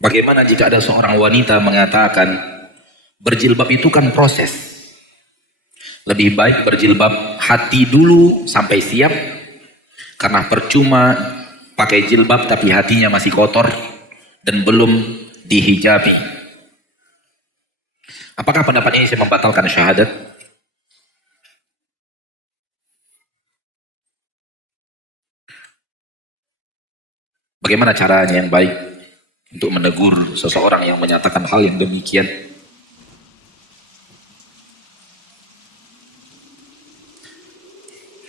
Bagaimana jika ada seorang wanita mengatakan berjilbab itu kan proses. Lebih baik berjilbab hati dulu sampai siap, karena percuma pakai jilbab tapi hatinya masih kotor dan belum dihijabi. Apakah pendapat ini bisa membatalkan syahadat? Bagaimana caranya yang baik untuk menegur seseorang yang menyatakan hal yang demikian?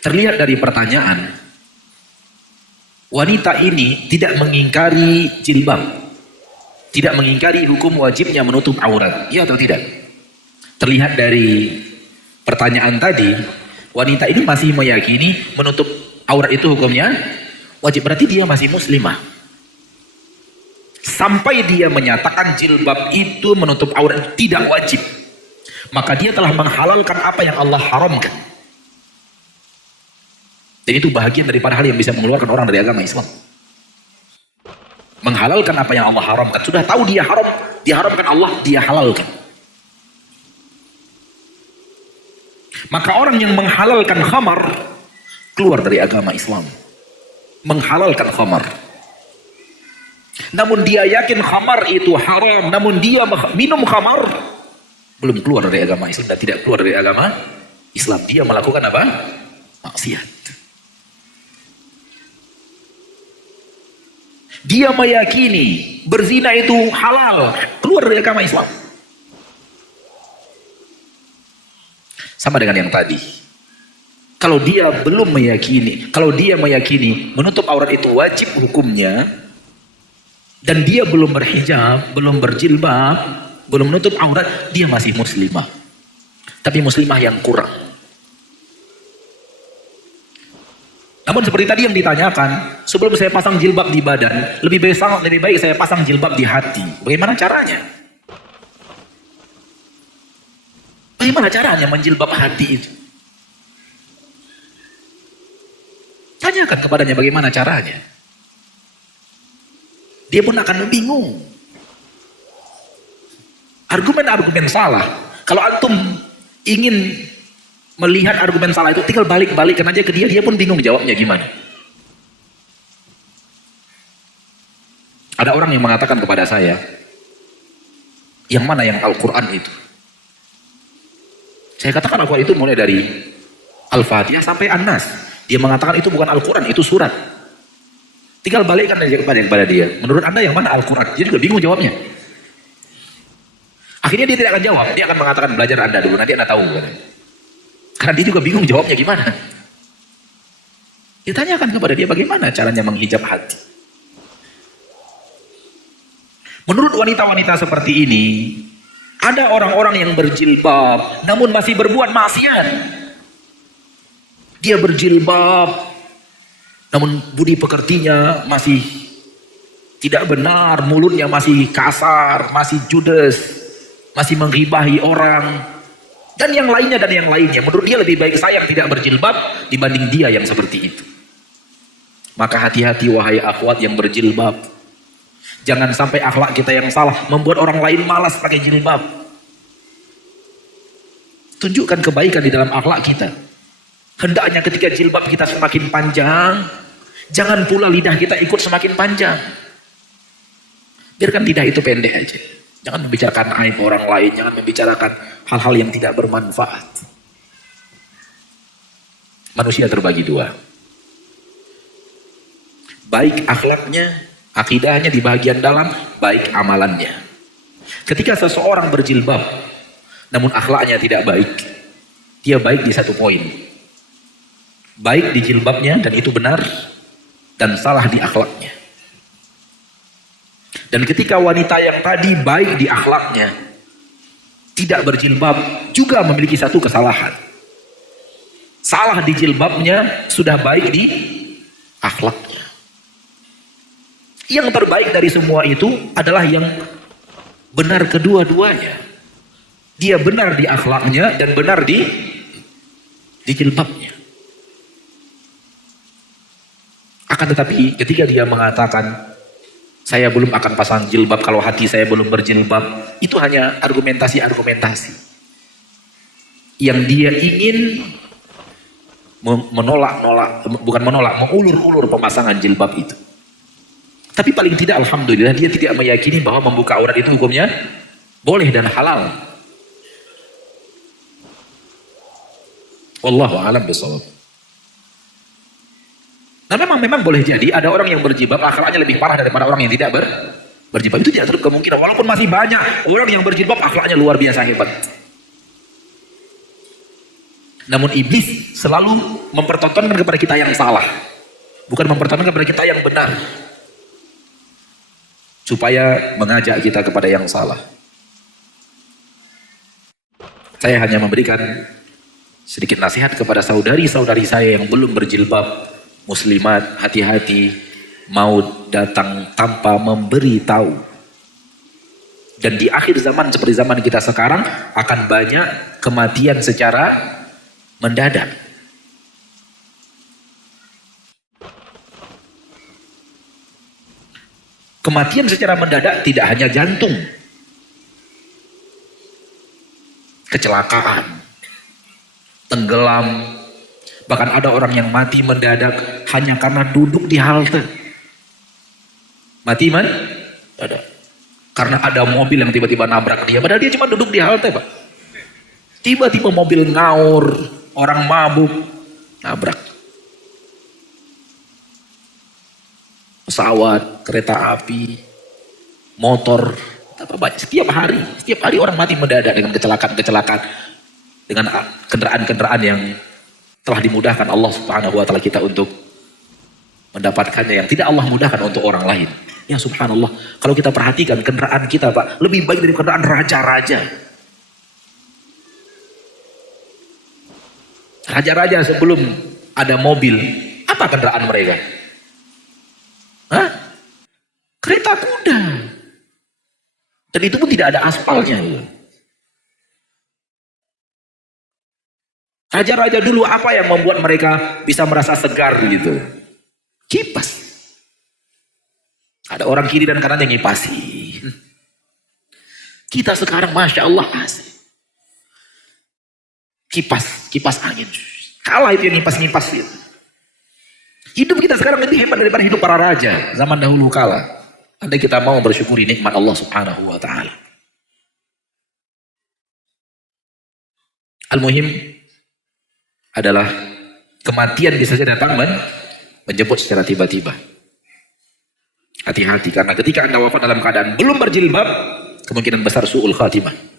Terlihat dari pertanyaan, wanita ini tidak mengingkari jilbab, tidak mengingkari hukum wajibnya menutup aurat, iya atau tidak? Terlihat dari pertanyaan tadi, wanita ini masih meyakini menutup aurat itu hukumnya wajib, berarti dia masih muslimah. Sampai dia menyatakan jilbab itu menutup aurat tidak wajib, maka dia telah menghalalkan apa yang Allah haramkan. Dan itu bahagian daripada hal yang bisa mengeluarkan orang dari agama Islam. Menghalalkan apa yang Allah haramkan. Sudah tahu dia haram, diharamkan Allah, dia halalkan. Maka orang yang menghalalkan khamar keluar dari agama Islam. Menghalalkan khamar. Namun dia yakin khamar itu haram, namun dia minum khamar, belum keluar dari agama Islam dan tidak keluar dari agama Islam. Dia melakukan apa? Maksiat. Dia meyakini berzina itu halal, keluar dari agama Islam. Sama dengan yang tadi. Kalau dia belum meyakini, kalau dia meyakini menutup aurat itu wajib hukumnya, dan dia belum berhijab, belum berjilbab, belum menutup aurat, dia masih muslimah. Tapi muslimah yang kurang. Namun seperti tadi yang ditanyakan, sebelum saya pasang jilbab di badan, lebih baik saya pasang jilbab di hati. Bagaimana caranya? Bagaimana caranya menjilbab hati itu? Tanyakan kepadanya bagaimana caranya. Dia pun akan bingung. Argumen-argumen salah. Kalau antum ingin melihat argumen salah itu, tinggal balik-balikan aja ke dia, dia pun bingung jawabnya gimana. Ada orang yang mengatakan kepada saya, yang mana yang Al-Quran itu? Saya katakan Al-Quran itu mulai dari Al-Fatihah sampai An-Nas. Dia mengatakan itu bukan Al-Quran, itu surat. Tinggal balikkan aja kepada dia. Menurut Anda yang mana Al-Quran? Dia juga bingung jawabnya. Akhirnya dia tidak akan jawab. Dia akan mengatakan belajar Anda dulu, nanti Anda tahu. Karena dia juga bingung jawabnya gimana. Ditanyakan kepada dia bagaimana caranya menghijab hati. Menurut wanita-wanita seperti ini, ada orang-orang yang berjilbab namun masih berbuat maksiat. Dia berjilbab namun budi pekertinya masih tidak benar, mulutnya masih kasar, masih judes, masih menggibahi orang. Dan yang lainnya. Menurut dia lebih baik saya yang tidak berjilbab dibanding dia yang seperti itu. Maka hati-hati wahai akhwat yang berjilbab. Jangan sampai akhlak kita yang salah membuat orang lain malas pakai jilbab. Tunjukkan kebaikan di dalam akhlak kita. Hendaknya ketika jilbab kita semakin panjang, jangan pula lidah kita ikut semakin panjang. Biarkan lidah itu pendek aja. Jangan membicarakan aib orang lain, jangan membicarakan hal-hal yang tidak bermanfaat. Manusia terbagi dua. Baik akhlaknya, akidahnya di bagian dalam, baik amalannya. Ketika seseorang berjilbab, namun akhlaknya tidak baik, dia baik di satu poin. Baik di jilbabnya, dan itu benar, dan salah di akhlaknya. Dan ketika wanita yang tadi baik di akhlaknya, tidak berjilbab, juga memiliki satu kesalahan. Salah di jilbabnya, sudah baik di akhlaknya. Yang terbaik dari semua itu adalah yang benar kedua-duanya. Dia benar di akhlaknya dan benar di jilbabnya. Akan tetapi ketika dia mengatakan Saya belum akan pasang jilbab kalau hati saya belum berjilbab. Itu hanya argumentasi-argumentasi yang dia ingin mengulur-ulur pemasangan jilbab itu. Tapi paling tidak alhamdulillah dia tidak meyakini bahwa membuka aurat itu hukumnya boleh dan halal. Wallahu a'lam bishawab. Nah memang boleh jadi ada orang yang berjilbab akhlaknya lebih parah daripada orang yang tidak berjilbab. Itu tidak terlalu kemungkinan. Walaupun masih banyak orang yang berjilbab akhlaknya luar biasa hebat. Namun iblis selalu mempertontonkan kepada kita yang salah, bukan mempertontonkan kepada kita yang benar, supaya mengajak kita kepada yang salah. Saya hanya memberikan sedikit nasihat kepada saudari-saudari saya yang belum berjilbab. Muslimat, hati-hati, mau datang tanpa memberi tahu. Dan di akhir zaman seperti zaman kita sekarang akan banyak kematian secara mendadak. Kematian secara mendadak tidak hanya jantung, kecelakaan, tenggelam. Bahkan ada orang yang mati mendadak hanya karena duduk di halte. Mati mendadak karena ada mobil yang tiba-tiba nabrak dia, padahal dia cuma duduk di halte, Pak. Tiba-tiba mobil ngaur, orang mabuk, nabrak. Pesawat, kereta api, motor, setiap hari orang mati mendadak dengan kecelakaan-kecelakaan, dengan kendaraan-kendaraan yang telah dimudahkan Allah Subhanahu wa taala kita untuk mendapatkannya, yang tidak Allah mudahkan untuk orang lain. Ya subhanallah, kalau kita perhatikan kendaraan kita, Pak, lebih baik dari kendaraan raja-raja. Raja-raja sebelum ada mobil, apa kendaraan mereka? Hah? Kereta kuda. Dan itu pun tidak ada aspalnya. Raja-raja dulu apa yang membuat mereka bisa merasa segar gitu? Kipas. Ada orang kiri dan kanan yang ngipasi. Kita sekarang Masya Allah kipas angin. Kalah itu yang ngipas-ngipas itu. Hidup kita sekarang lebih hebat daripada hidup para raja zaman dahulu kala. Andai kita mau bersyukuri nikmat Allah Subhanahu wa taala. Al-muhim adalah kematian bisa saja datang menjemput secara tiba-tiba. Hati-hati, karena ketika Anda wafat dalam keadaan belum berjilbab, kemungkinan besar su'ul khatimah.